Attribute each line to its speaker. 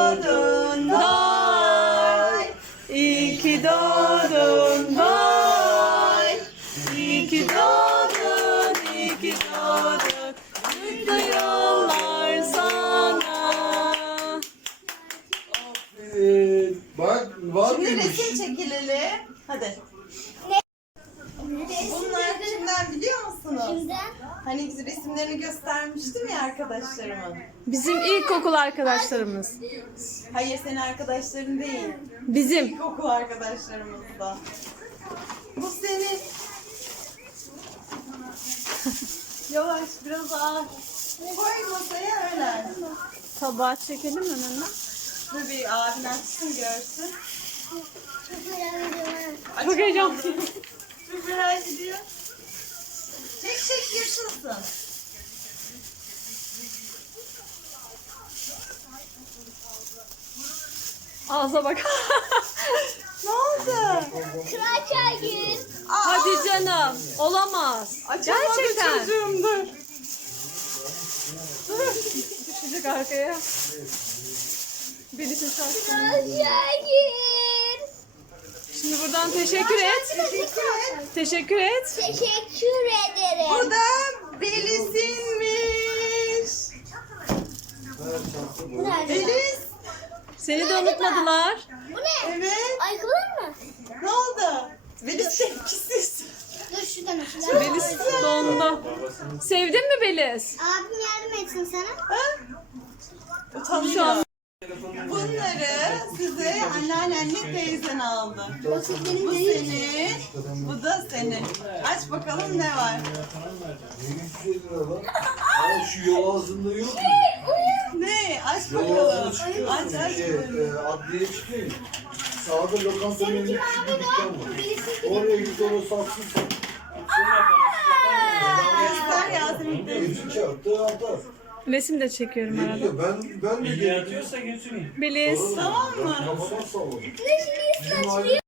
Speaker 1: doğdun Noy. İyi ki doğdun Noy. İyi ki doğdun, iyi ki doğdun. Mutlu yıllar sana.
Speaker 2: Aferin. Bak var
Speaker 1: Şimdi
Speaker 2: mıymış?
Speaker 1: resim çekilelim. Hadi. Bunlar kimden biliyor musunuz?
Speaker 3: Kimden?
Speaker 1: Hani biz resimlerini göstermiştim ya arkadaşlarıma.
Speaker 4: Bizim ilkokul arkadaşlarımız.
Speaker 1: Hayır, senin arkadaşların değil.
Speaker 4: Bizim.
Speaker 1: İlkokul arkadaşlarımız da. Bu senin. Yavaş, biraz ağır. Koy masaya öyle.
Speaker 4: Tabağı çekelim önüne.
Speaker 1: Dur bir abin açsın görsün.
Speaker 3: Çok merak ediyorum.
Speaker 4: Çok heyecanlıyım.
Speaker 1: Çok merak ediyor. Çek çek yırtılsın.
Speaker 4: Ağza bak.
Speaker 1: Ne oldu?
Speaker 3: Kral Şahin.
Speaker 4: Hadi canım. Olamaz. Gerçekten.
Speaker 1: Çocuğum dur.
Speaker 4: Düşecek arkaya. Birisini şarkı.
Speaker 3: Kral Şahin.
Speaker 4: Şimdi buradan teşekkür et.
Speaker 1: Teşekkür et.
Speaker 4: Teşekkür et.
Speaker 3: Teşekkür ederim.
Speaker 1: Bu da Belis'inmiş.
Speaker 3: Bu nerede?
Speaker 1: Belis.
Speaker 4: Seni de unutmadılar.
Speaker 3: Bu ne?
Speaker 1: Evet.
Speaker 3: Ayakkabılar mı?
Speaker 1: Ne oldu? Belis tepkisiz.
Speaker 3: Dur şuradan açalım.
Speaker 4: Beliz dondu. Sevdin mi Beliz?
Speaker 3: Abim yardım etsin sana.
Speaker 1: Ha? Utanıyor.
Speaker 4: Şu an-
Speaker 1: Bunları size anneannenle teyzen aldı. Bu senin, bu da senin. Aç bakalım ne var.
Speaker 2: 750 lira lan. Ama şu yol ağzında yok mu?
Speaker 1: Ne? Aç
Speaker 2: Yol
Speaker 1: bakalım.
Speaker 2: ağzına çıkıyorsun.
Speaker 1: Aç aç.
Speaker 2: Adliye çıkıyor. Sağda lokantanın önünde küçük bir dükkan var. Oraya git onu satsın sen.
Speaker 1: Göster Yasemin teyze.
Speaker 2: Evci çarptı atar.
Speaker 4: Resim de çekiyorum arada.
Speaker 2: Geliyor. Ben de
Speaker 5: İyi
Speaker 2: geliyorum.
Speaker 5: atıyorsa götüreyim.
Speaker 4: Beliz.
Speaker 1: Tamam mı?
Speaker 2: Kafama salladım.
Speaker 3: Ne şimdi
Speaker 2: Bizim aile